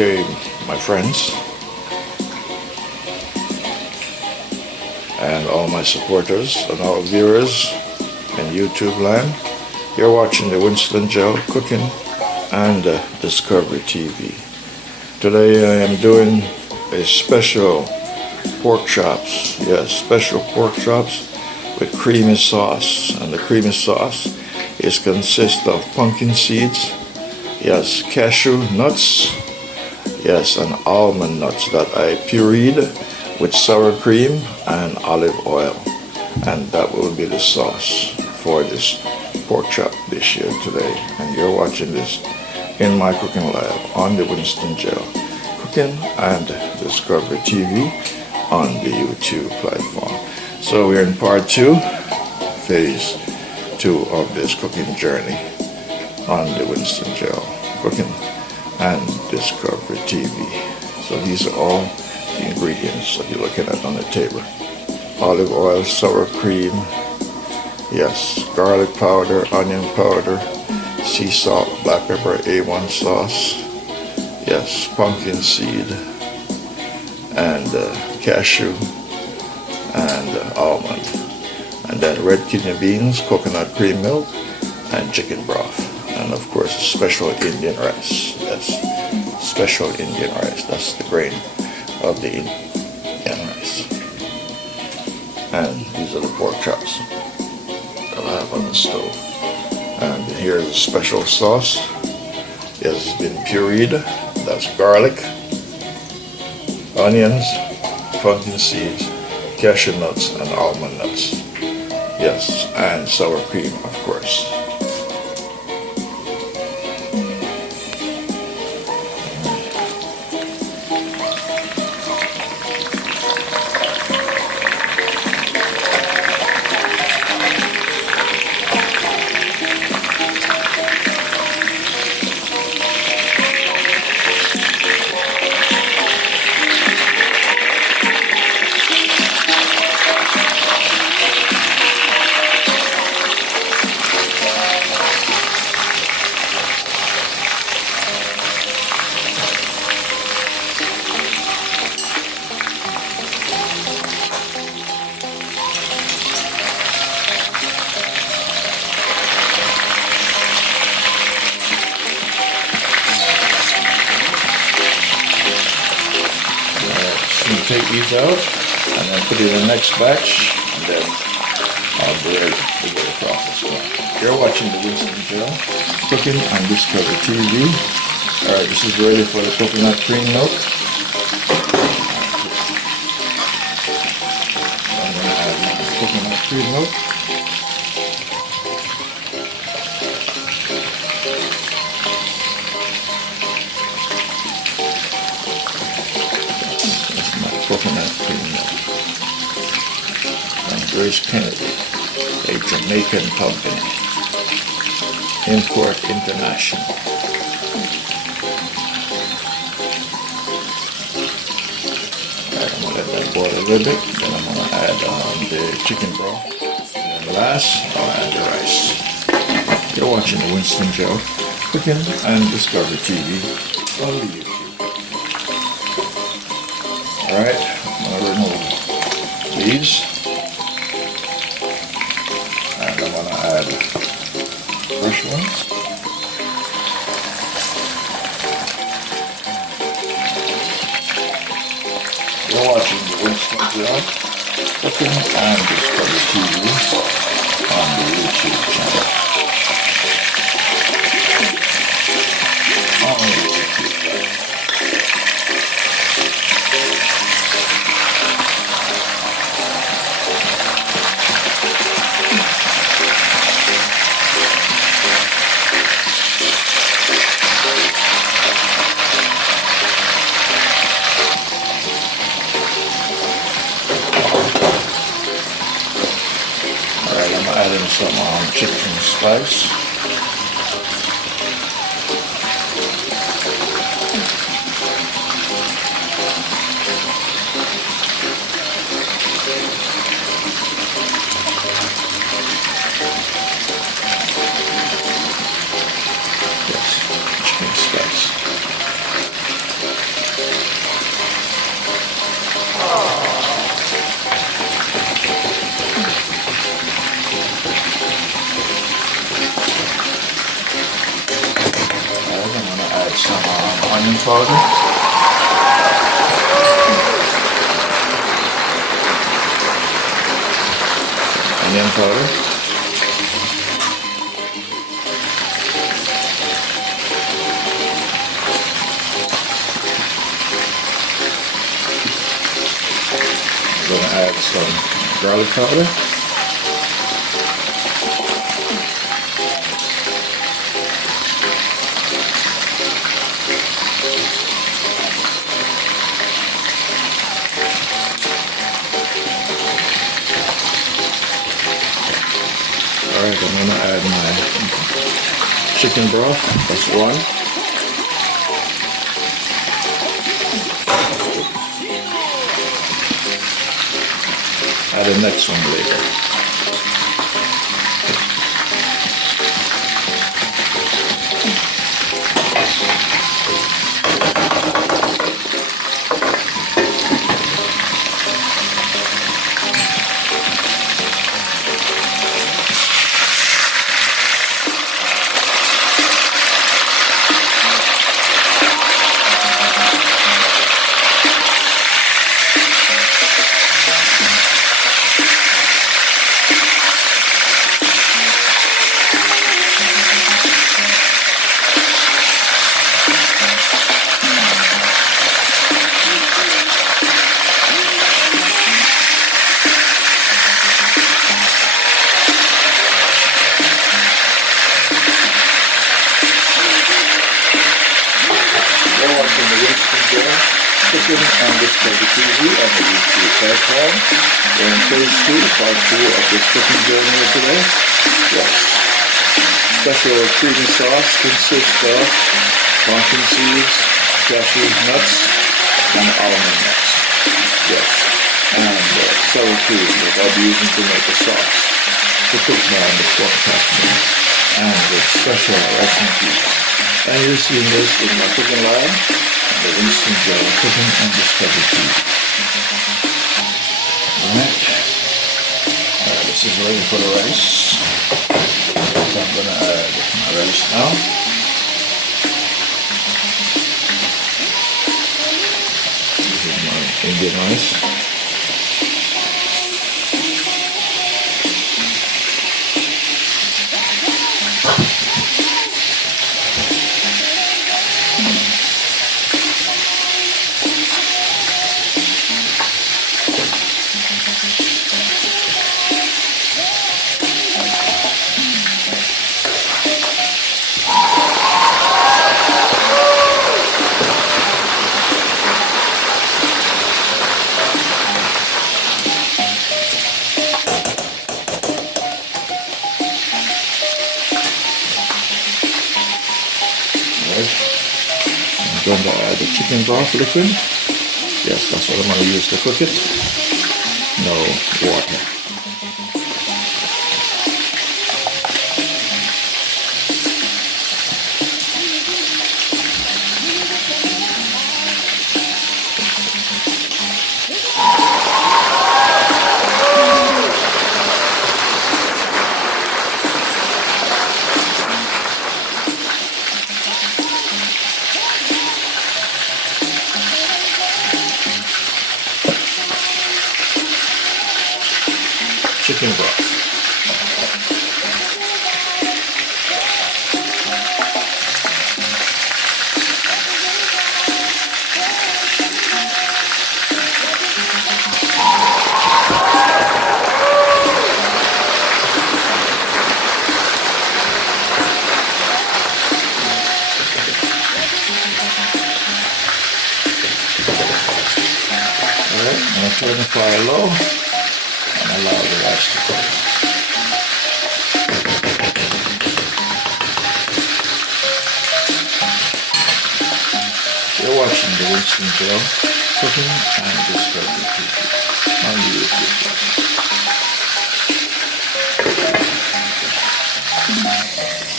Okay, my friends and all my supporters and all viewers in YouTube land, you're watching the Winston Joe Cooking and Discovery TV. Today I am doing a special pork chops, yes, special pork chops with creamy sauce, and the creamy sauce is consists of pumpkin seeds, yes, cashew nuts, yes, and almond nuts that I pureed with sour cream and olive oil, and that will be the sauce for this pork chop dish here today. And you're watching this in my cooking lab on the Winston Joe Cooking and Discovery TV on the YouTube platform. So we're in part 2, phase 2 of this cooking journey on the Winston Joe Cooking and Discovery TV. So these are all the ingredients that you're looking at on the table. Olive oil, sour cream, yes, garlic powder, onion powder, sea salt, black pepper, A1 sauce, yes, pumpkin seed, and cashew, and almond, and then red kidney beans, coconut cream milk, and chicken broth, and of course special Indian rice. Yes, special Indian rice. That's the grain of the Indian rice. And these are the pork chops that I have on the stove. And here's a special sauce. Yes, it's been pureed. That's garlic, onions, pumpkin seeds, cashew nuts, and almond nuts. Yes, and sour cream, of course. Take these out and then put it in the next batch, and then I'll be ready to get the process going. You're watching the Winston Joe Cooking on Discovery TV. Alright, this is ready for the coconut cream milk. I'm going to add my coconut cream milk. Coconut cream milk. From Grace Kennedy, a Jamaican company. Import International. Alright, I'm going to let that boil a little bit. Then I'm going to add the chicken broth. And then last, I'll add the rice. You're watching the Winston Joe Cooking and Discovery TV on the YouTube. Alright, I'm going to remove these, and I'm going to add fresh ones. You're watching the Winston Joe Cooking and Discovery TV on the YouTube channel. On the YouTube channel. I'm adding some chicken spice. Yes, chicken spice. powder, onion powder, I'm going to add some garlic powder, alright, I'm going to add my chicken broth, that's one. Add the next one later. Pumpkin and this TV on the YouTube platform. We're in phase 2, part 2 of this cooking journey today. Yes. Special creamy sauce consists of pumpkin seeds, cashew nuts, and almond nuts. Yes. And sour cream that I'll be using to make a sauce to cook now on the pork capsule and with special recipe. And you're seeing this in my cooking line, the Winston Cooking and Discovery TV. Alright. This is ready for the rice. So I'm going to add my rice now. This is my Indian rice. I'm going to add the chicken broth liquid. Yes, that's what I'm going to use to cook it. No water. Chicken broth. Alright, I'm going to turn the fire low and allow the rice to cook. You're watching the Winston Cooking and Discovery TV on YouTube.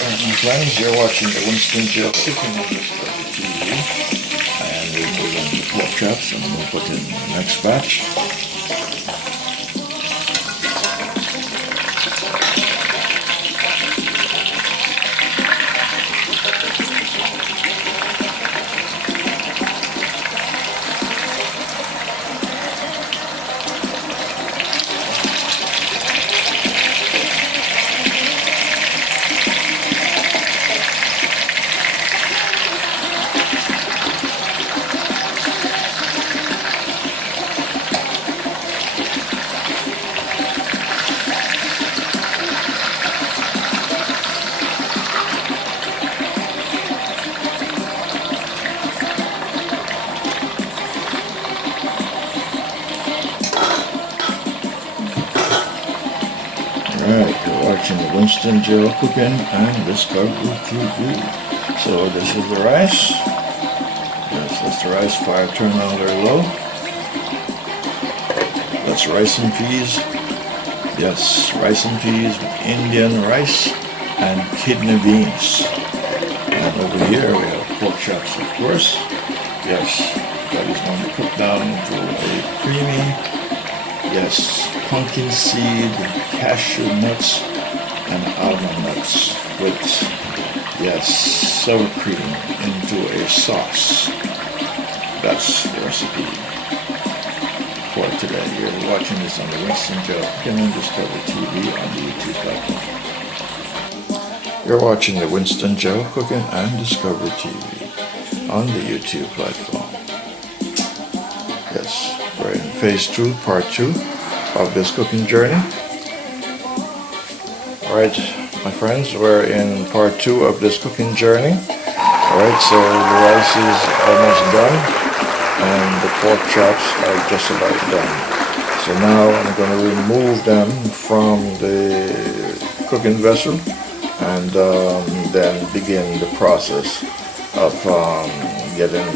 Alright, my friends, you're watching the Winston Cooking and Discovery TV. And we're moving the pork chops and I'm going to put in the next batch. Alright, you're watching the Winston Joe Cooking and Discovery TV. So this is the rice. Yes, that's the rice. Fire turned on very low. That's rice and peas. Yes, rice and peas, Indian rice, and kidney beans. And over here we have pork chops, of course. Yes, that is going to cook down into a creamy, yes, pumpkin seed, cashew nuts, and almond nuts with, yes, sour cream into a sauce. That's the recipe for today. You're watching this on the Winston Joe Cooking and Discovery TV on the YouTube platform. You're watching the Winston Joe Cooking and Discovery TV on the YouTube platform. Yes, we're in phase 2, part 2 of this cooking journey. Alright, my friends, we're in part 2 of this cooking journey. Alright, so the rice is almost done and the pork chops are just about done. So now I'm going to remove them from the cooking vessel and then begin the process of getting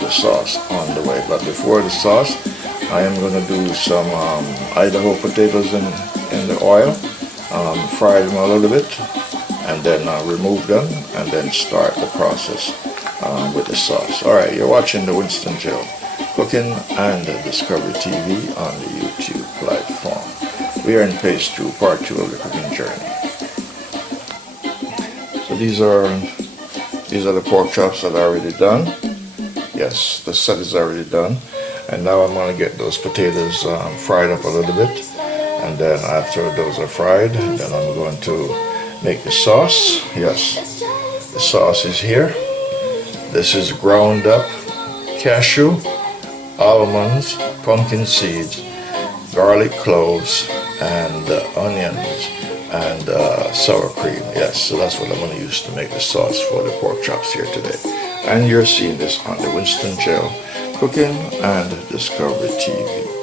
the sauce on the way. But before the sauce, I am going to do some Idaho potatoes in the oil, fry them a little bit, and then remove them, and then start the process with the sauce. Alright, you're watching the Winston Joe Cooking and Discovery TV on the YouTube platform. We are in phase 2, part 2 of the cooking journey. So these are the pork chops that are already done. Yes, the set is already done. And now I'm going to get those potatoes fried up a little bit. And then after those are fried, then I'm going to make the sauce. Yes, the sauce is here. This is ground up cashew, almonds, pumpkin seeds, garlic cloves, and onions, and sour cream. Yes, so that's what I'm going to use to make the sauce for the pork chops here today. And you're seeing this on the Winston Joe Cooking and Discovery TV.